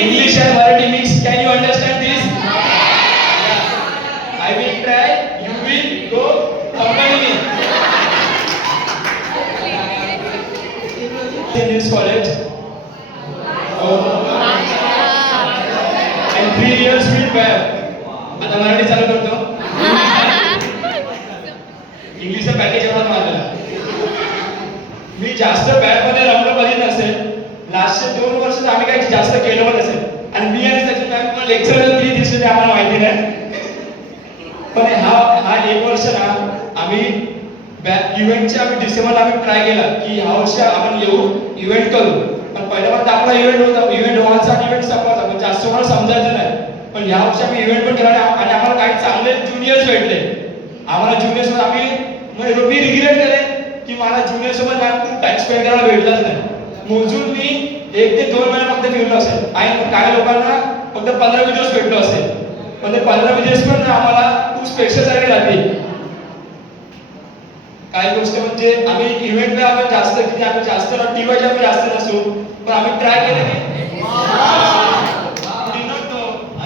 English and Marathi mix. Can you understand this? I will try. You will go accompany me. In this college. And 3 years will back. आता मराठी चालू करतो. इंग्लिशचा package एवढा माझा. मी जास्त bat मध्ये रमलो कधी नसेल. लास्टचे 2 वर्ष आम्ही काही जास्त केलं पण नसेल. आणि मी आणि त्याची मॅम लेक्चर किती दिवस ते आम्हाला माहिती नाही. पण हा 1 वर्ष ना आम्ही इव्हेंटचे आम्ही डिसेंबरला आम्ही ट्राय केला की ह्या वर्षी आपण येऊ इव्हेंट करू. पण पहिल्यांदा आपला इव्हेंट होता, इव्हेंट व्हायचा आणि इव्हेंट संपवायचा, पण जास्त मला समजायचं नाही. पण ह्या वर्षी आम्ही इव्हेंट पण केला आणि आम्हाला काही चांगले ज्युनियर्स भेटले. आम्हाला ज्युनियर्स आम्ही मी रिग्रेट करेन की मला ज्युनियर सोबत खूप टाइम स्पेंड करायला भेटलाच नाही. मोजून मी 1 ते 2 महिने फक्त फिरलो असेल आणि काही लोकांना फक्त 15-20 दिवस भेटलो असेल. पण ते 15-20 दिवस पण आम्हाला खूप स्पेशल सारखे राहतील. काही गोष्ट म्हणजे आम्ही इव्हेंटला आम्ही जास्त किती आम्ही जास्त टीवायचे आम्ही जास्त नसू, पण आम्ही ट्राय केलं की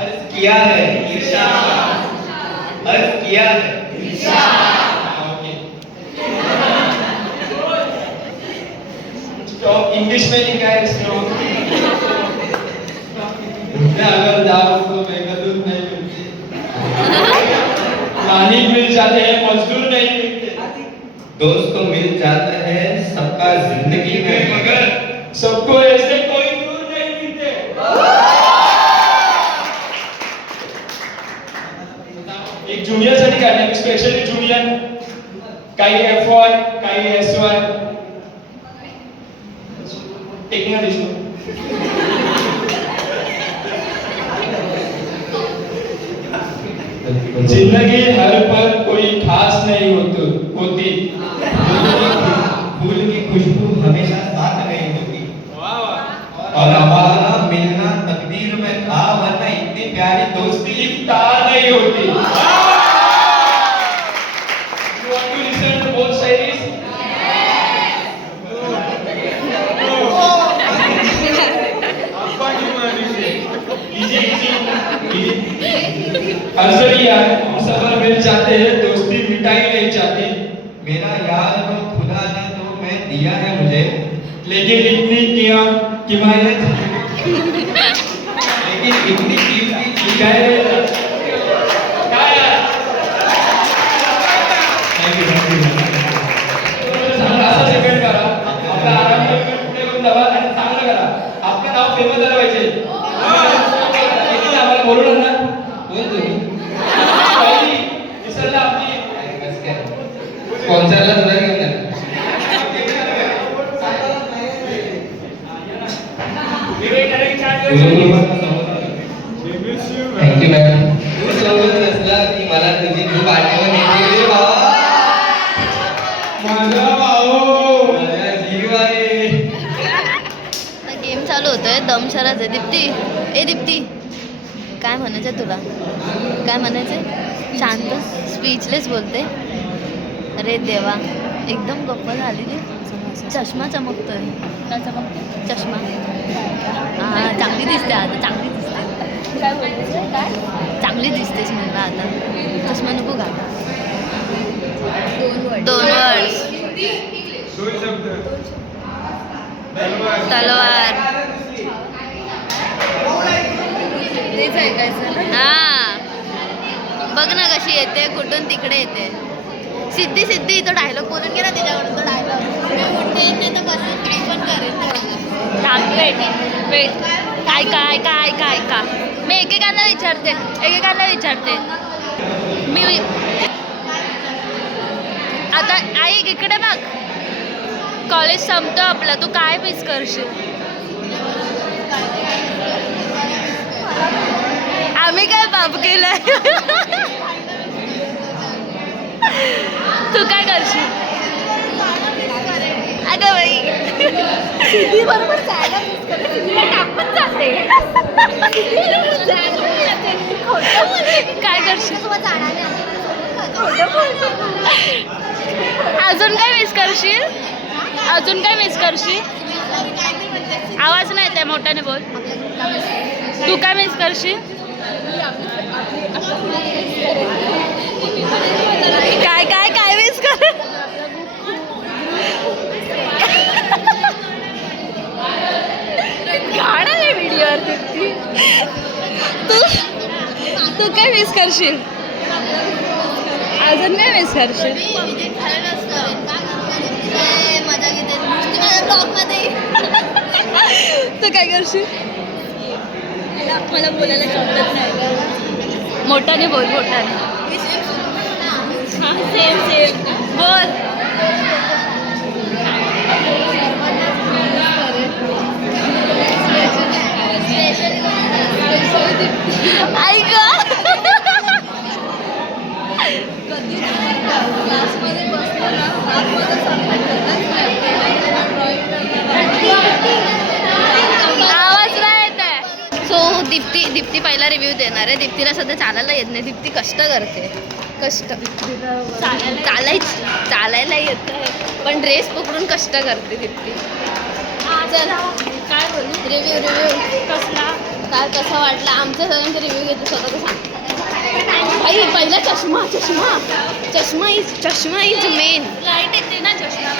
अर्ज किया है इरशाद, अर्ज किया है इरशाद. इंग्लिश में लिखा है स्ट्रॉन्ग. अगर दारू को महंगा दूध नहीं मिलती, पानी मिल जाते हैं मजदूर नहीं मिलते, दोस्त तो मिल जाते हैं सबका जिंदगी में, मगर सबको ऐसे कोई दूर नहीं मिलते. एक ज्युनियर साठी काय नाही, स्पेशली ज्युनियर काही FY काही SY टेक्निकल इशू. जिंदगी हर पल कोई खास नहीं होती, फूल की खुशबू हमेशा साथ नहीं होती, और हमारा मिलना तकदीर में था, वरना इतनी प्यारी दोस्ती इफ्तार नहीं होती. You want to listen to both sides? अज़रिया सफर मिल जाते हैं, दोस्ती मिटाई नहीं जाती. मेरा यार तो खुदा ने तो मैं दिया है मुझे, लेकिन इतनी किमायत लेकिन इतनी कीमती शिकायत क्या यार. Thank you. चांगला असा सेकंड करा, आपला आराम पुढे करून जावा आणि चांगलं करा. आपलं नाव फेमस झालं पाहिजे. आम्हाला बोलवलं ना, कोण तुम्ही विसरला आपली स्पॉन्सरला तुला घेऊन जा. Thank you ma'am. तू सोबत नसला की मला तुझी खूप आठवण येते रे बाबा. माझा भाऊ, माझा जीव आहे. गेम चालू होतोय, दमशराच आहे. दीप्ती, ए दीप्ती, काय म्हणायचं तुला? काय म्हणायचं? शांत, स्पीचलेस बोलते. अरे देवा, एकदम गप्प झाली ती. चष्मा चमकतोय. काय चमकतोय? चष्मा. हां, चांगली दिसते आता, चांगली दिसते. काय बोलते? काय चांगली दिसतेस म्हणलं आता. चष्मा नको घाल. 2 वर्ड्स. तलवार. तेच ऐकायचं ना. हां, बघ ना कशी येते, कुठून तिकडे येते. सिद्धी सिद्धी तो डायलॉग बोलून गेला त्याच्याकडून. तो डायलॉग मी उठते नाही तर बसून काही पण करेन. वेट ऐका ऐका ऐका ऐका. मी एकेकांना विचारते. मी आता आई इकडे बघ. कॉलेज संपतो आपलं, तू काय मिस करशील? आम्ही काय बाप केलंय? तू काय करशील? अगं बाई, बरोबर काय करशील? अजून काय मिस करशील? आवाज नाही येते, मोठ्याने बोल. तू काय मिस करशील? काय काय काय मिस कर? गाणं आहे व्हिडिओवर तुझी. तू तू काय मिस करशील? अजून काय मिस करशील? मजा घेते नुसती माझ्या ब्लॉगमध्ये. तू काय करशील? मला बोलायला शब्दच नाही. मोठ्याने बोल, मोठ्याने. सेम सेम बोल. ऐक आवाज नाही येत आहे. सो दीप्ती पहिला रिव्ह्यू देणार आहे. दीप्तीला सध्या चालायला येत नाही. दीप्ती कष्ट करते. कष्ट चालायला येत आहे पण ड्रेस पकडून कष्ट करते दीप्ती. चल काय बोलू? रिव्ह्यू कसला? काय कसं वाटलं? आमच्या सगळ्यांचे रिव्ह्यू घेते, स्वतःचं सांग. भाई पहिला चष्मा इज मेन. लाईट येते ना चष्मा.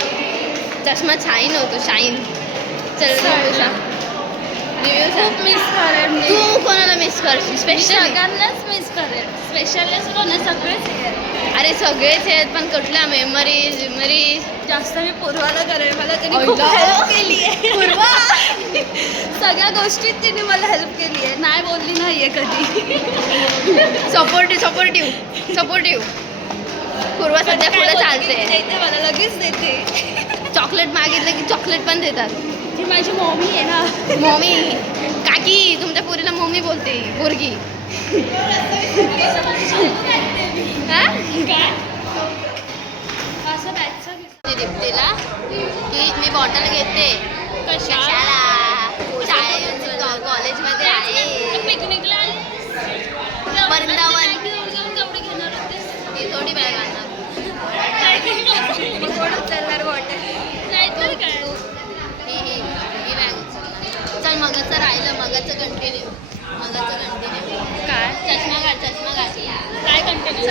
चष्मा शाईन होतो, शाईन. चल रिव्ह्यू सांग. खूप मिस करेन. तू कोणाला मिस करशील स्पेशली? सगळ्यांनाच मिस करेन. स्पेशलिस्ट कोण सगळेच अरे सगळेच आहेत पण कुठल्या मेमरीज जास्त मी पूर्वाला करेन. मला तिने अय्या. खूप हेल्प केली आहे. सगळ्या गोष्टीत तिने मला हेल्प केली आहे. नाही बोलली नाहीये कधी. सपोर्टिव्ह पूर्वा सध्या पुढे चालते. देते मला, लगेच देते. चॉकलेट मागितलं की चॉकलेट पण देतात. ती माझी मम्मी आहे ना. मम्मी काकी, तुमच्या पोरीला मम्मी बोलते पोरगी. हा? काय असं बॅगचं दीप्तीला की मी बॉटल घेते कशाला, कॉलेजमध्ये आहे पिकनिकला वृंदावन. केवढी घेणार होतीस? ती थोडी बॅग आणणार. उचलणार बॉटल नाहीतर काय. ही बॅग उचलणार. चल मगाचं राहिलं, मगाचं कंटिन्यू. काय चष्मा काढ. काय कंटिन्यू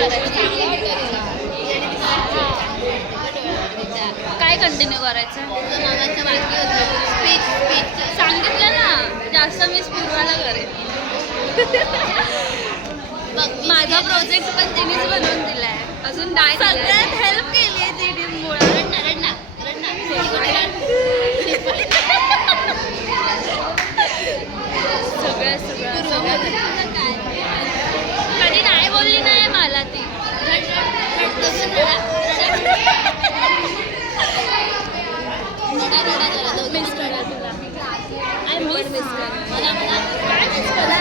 काय कंटिन्यू करायचं? मगाचं बाकी होतं स्पीच. सांगितलं ना, जास्त मिस पूर्वाला करेन. माझा प्रोजेक्ट पण तिनेच बनवून दिलाय. अजून नाही सगळ्यात हेल्प केली आहे तिने. सगळं कधी नाही बोलली नाही मला ती. मिस करा तुला. आय मिस काय मिस करा?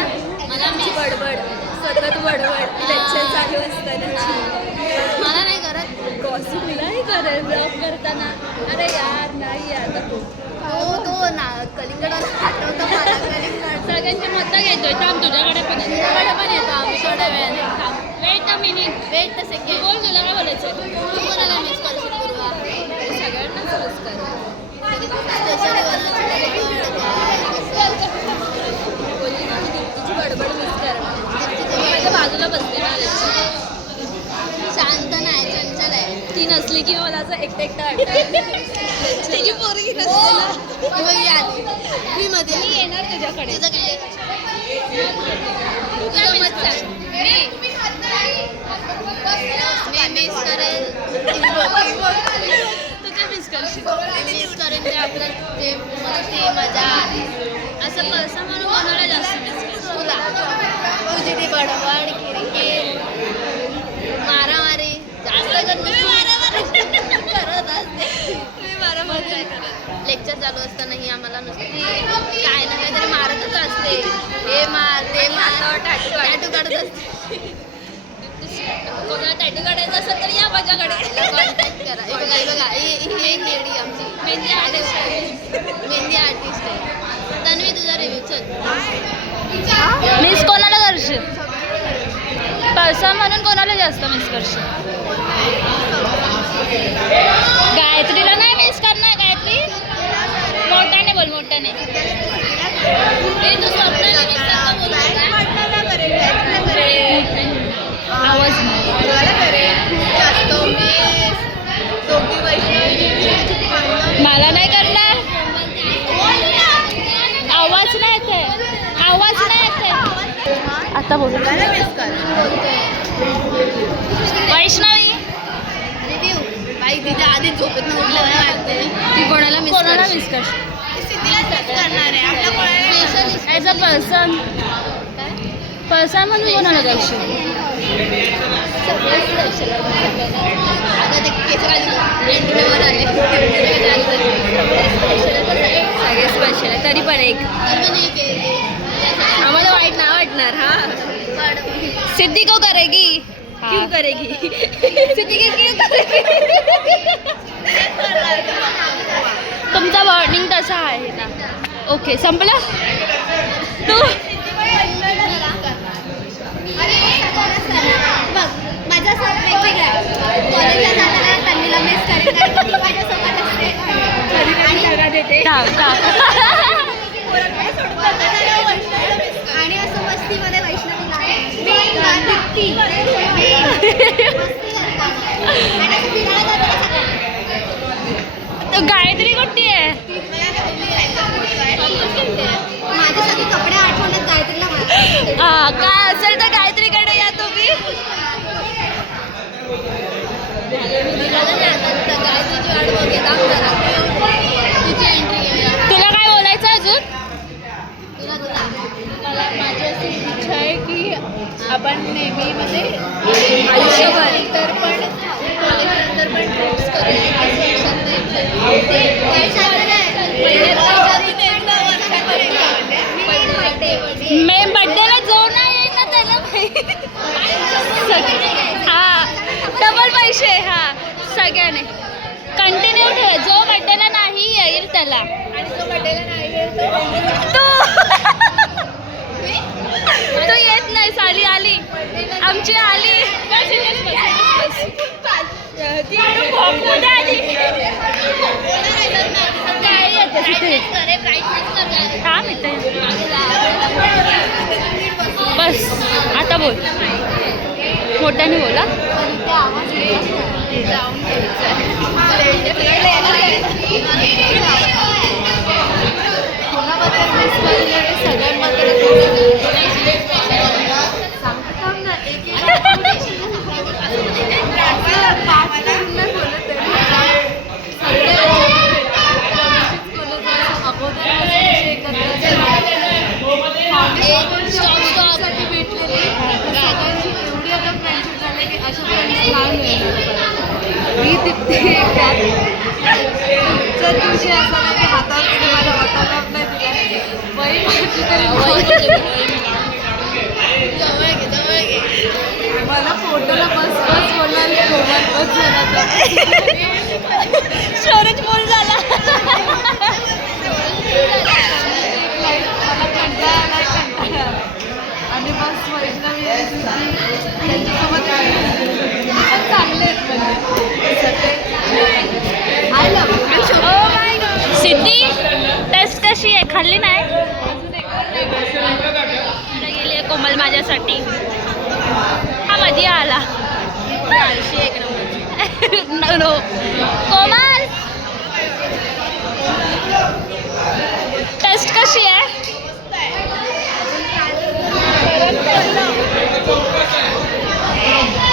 मला बडबड, सतत बडबड, लेक्चर चालू असताना. मला नाही करत. गॉसिप नाही करत जॉब करताना. अरे यार नाही आता तो ना कलिंगड आठवतो मला. कलिंगड सगळ्यांची मतं घेतोय. थांब तुझ्याकडे पण तुझ्याकडे पण येतो आम्ही थोड्या वेळाने. Wait a minute. Wait the second. बोल तुला काय बोलायचं? तू कोणाला मिस करशील पूर्वा? सगळ्यांनाच मिस कर. तुझी बडबड मिस करणार. माझ्या बाजूला बसते ना लेक्चर. शांत नाही, चंचल आहे. ती नसली की मला असं एकटं वाटतं. तिची पोरगी नसते ना. ही आली. मी मध्ये मी आली. येणार तुझ्याकडे. तुझं काय? तुझं मत सांग. मी मिस करेल. तू काय मिस करशील? मी मिस करेल ते आपलं ते मस्ती मजा. असं पर्सन म्हणून कोणाला जास्त मिस करशील? तुला तुझी ती बडबड किरकिर मारामारी जास्त करत करत असते. मी मारामारी काय करत. लेक्चर चालू असताना ही आम्हाला नुसती काय ना काहीतरी मारतच असते. हे मार ते मार टॅटू काढत असते. कोणाला टॅटू काढायचं असेल तर या माझ्याकडे कॉन्टॅक्ट करा. हे बघा ही एक लेडी आमची मेहंदी आर्टिस्ट आहे. मेहंदी आर्टिस्ट आहे. तन्वी तुझा रिव्ह्यू चल. मिस कोणाला करशील? पर्सन म्हणून कोणाला जास्त मिस करशील? गायत्रीला नाही मिस करणार. गायत्री मोठ्याने मोठ्याने बोल मोठ्याने. ए, तू स्वप्नाली विसरला बोलू नका. आवाज मला नाही करणार. आवाज नाही येते. आवाज नाही येते. आता बोल. वैष्णवी बाई तिथे आधी झोपेत उठलं वाटते. ती कोणाला मिस कर? करणार आहे आपल्या ॲज अ पर्सन म्हणून कोणाला करशील? सगळे स्पेशल आहे तरी पण एक आम्हाला वाईट नाही वाटणार. हा सिद्धी को करेगी. क्यों करेगी? सिद्धी क्यों करेगी? तुमचा वॉर्निंग तसा आहे ना. ओके संपलं. तू माझ्या कॉलेजला जाताना तन्वीला मिस करेन कारण ती माझ्यासोबत असते आणि असं मस्तीमध्ये वैष्णवीला गायत्री कुठली आहे? माझे सगळे कपडे आठवण्यात गायत्रीला काय असेल तर गायत्रीकडे या तुम्ही. तुला काय बोलायचं अजून? मला माझी अशी इच्छा आहे की आपण नेहमी म्हणजे आयुष्यभर तर पण कॉलेजनंतर पण ट्रिप्स मे बड्डेला जो नाही येईल ना त्याला हा डबल पैसे. हा सगळ्याने कंटिन्यू ठेव. जो बड्डेला नाही येईल त्याला. आणि जो बड्डेला नाही येईल तू येत नाही. साली आली आमची आली. काय येते बस. आता बोल मोठ्याने बोला. मी तिथे पुढच्या दिवशी असा ना की हातावर तिने माझ्या ऑटोग्राफ नाही दिला. वही माझी तरी मला फोटोला बस बस बोलणार मोबाईल बस झाला. स्टोरेज फुल झाला. मला कंटाळा आणि बस वैष्णवी त्यांच्यासोबत चांगले सिद्धी टेस्ट कशी आहे? खाल्ली नाही? गेली आहे कोमल माझ्यासाठी. हा मध्ये आला. नो कोमल टेस्ट कशी आहे?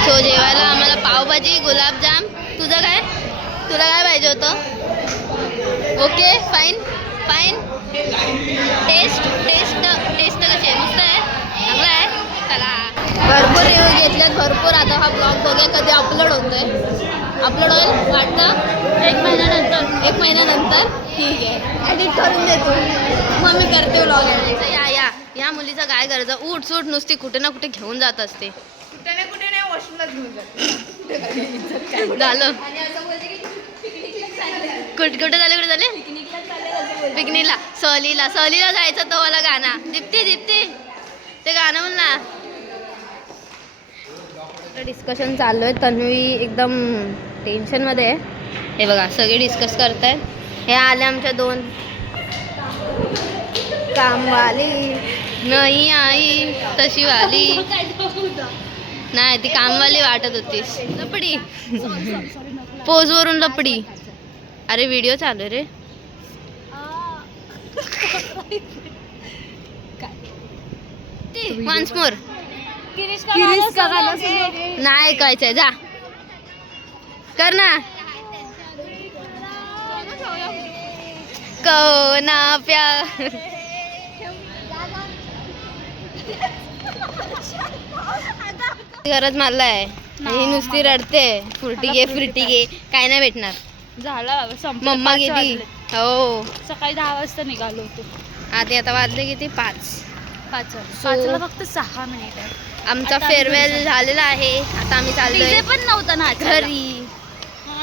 सो जेवायला आम्हाला पावभाजी गुलाबजाम. तुझं काय? तुला काय पाहिजे होतं? Okay fine fine. Taste taste taste कशी आहे? मस्त आहे? चांगलं आहे? चला भरपूर रिव्ह्यू घेतल्यात भरपूर. आता हा ब्लॉग बघूया कधी अपलोड होतोय. अपलोड होईल वाटतं 1 महिन्यानंतर. 1 महिन्यानंतर ठीक आहे. एडिट करून देतो मग मी करते ब्लॉग. या मुलीचं काय करायचं? उठ सूट नुसती कुठे ना कुठे घेऊन जात असते. कुठे ना कुठे नाही वॉशरूमलाच घेऊन जाते. झालं कुठे झाले? पिकनिकला सहलीला जायचं तो वाला गाणं. दीप्ती ते गाणं बोल ना. डिस्कशन चालू आहे. तन्वी एकदम टेन्शनमध्ये आहे. हे बघा सगळे डिस्कस करतायत. हे आले आमच्या 2 कामवाली नाही आई तशी वाली नाही, ती कामवाली वाटत होतीस. लपडी पोज वरून लपडी. अरे व्हिडिओ चालू आहे रे. Once more. नाही ऐकायचंय, जा कर ना. कोना प्यार गरज मारलाय. ही नुसती रडते. फ्रुटी घे काय नाही भेटणार. झाला मम्मा गेली. हो सकाळी 10 वाजता निघालो होतो. आता वाजले किती 5. 5ला फक्त 6 मिनिट आहे. आमचा आता फेअरवेल झालेला आहे. आता आम्ही चाललोय डीजे पण नव्हता ना घरी.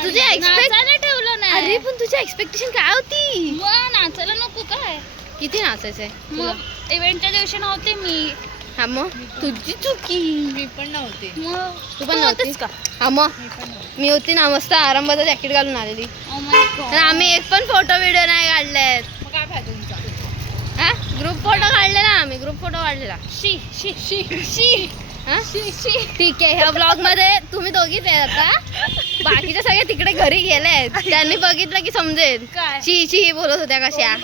तुझे नाचायला ठेवलं नाही. अरे पण तुझी एक्सपेक्टेशन काय होती? मग नाचायला नको काय? किती नाचायचंय? मग इव्हेंटच्या दिवशी नव्हते मी. हा मग तुझी चुकी. मी पण नव्हते. तू पण नव्हतीस का? हा मग मी होती ना, मस्त आरामबाचं जॅकेट घालून आलेली. आणि आम्ही एक पण फोटो व्हिडिओ नाही काढलेत. काय फायदा तुमचा? हा ग्रुप फोटो काढलेला आम्ही. ग्रुप फोटो काढलेला. शी शी शी शी हा? ठीक आहे. ह्या ब्लॉग मध्ये तुम्ही दोघीच आहे आता. बाकीचे सगळे तिकडे घरी गेलेत. त्यांनी बघितलं की समजेल. काय? शी बोलत होत्या कशा.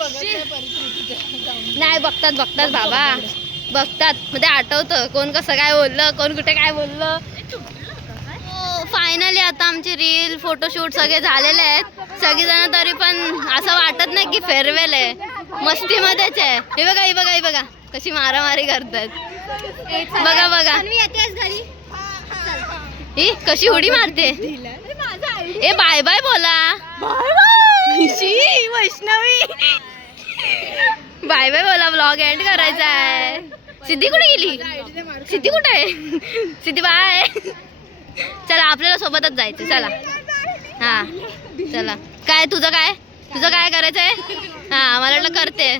नाही बघतात बाबा बघतात. मध्ये आठवतं कोण कसं काय बोललं, कोण कुठे काय बोललं. फायनली आता आमचे रील फोटोशूट सगळे झालेले आहेत. सगळेजण तरी पण असं वाटत नाही की फेअरवेल आहे, मस्तीमध्येच आहे. हे बघा कशी मारामारी करतात. बघा ही कशी उडी मारते. ए बाय बाय बोला. वैष्णवी बाय बाय बोला. ब्लॉग एंड करायचा आहे. सिद्धी कुठे गेली? सिद्धी कुठे आहे? सिद्धी बाय. चला आपल्याला सोबतच जायचं. चला हा चला. काय तुझं काय करायचंय? हा मला वाटलं करते.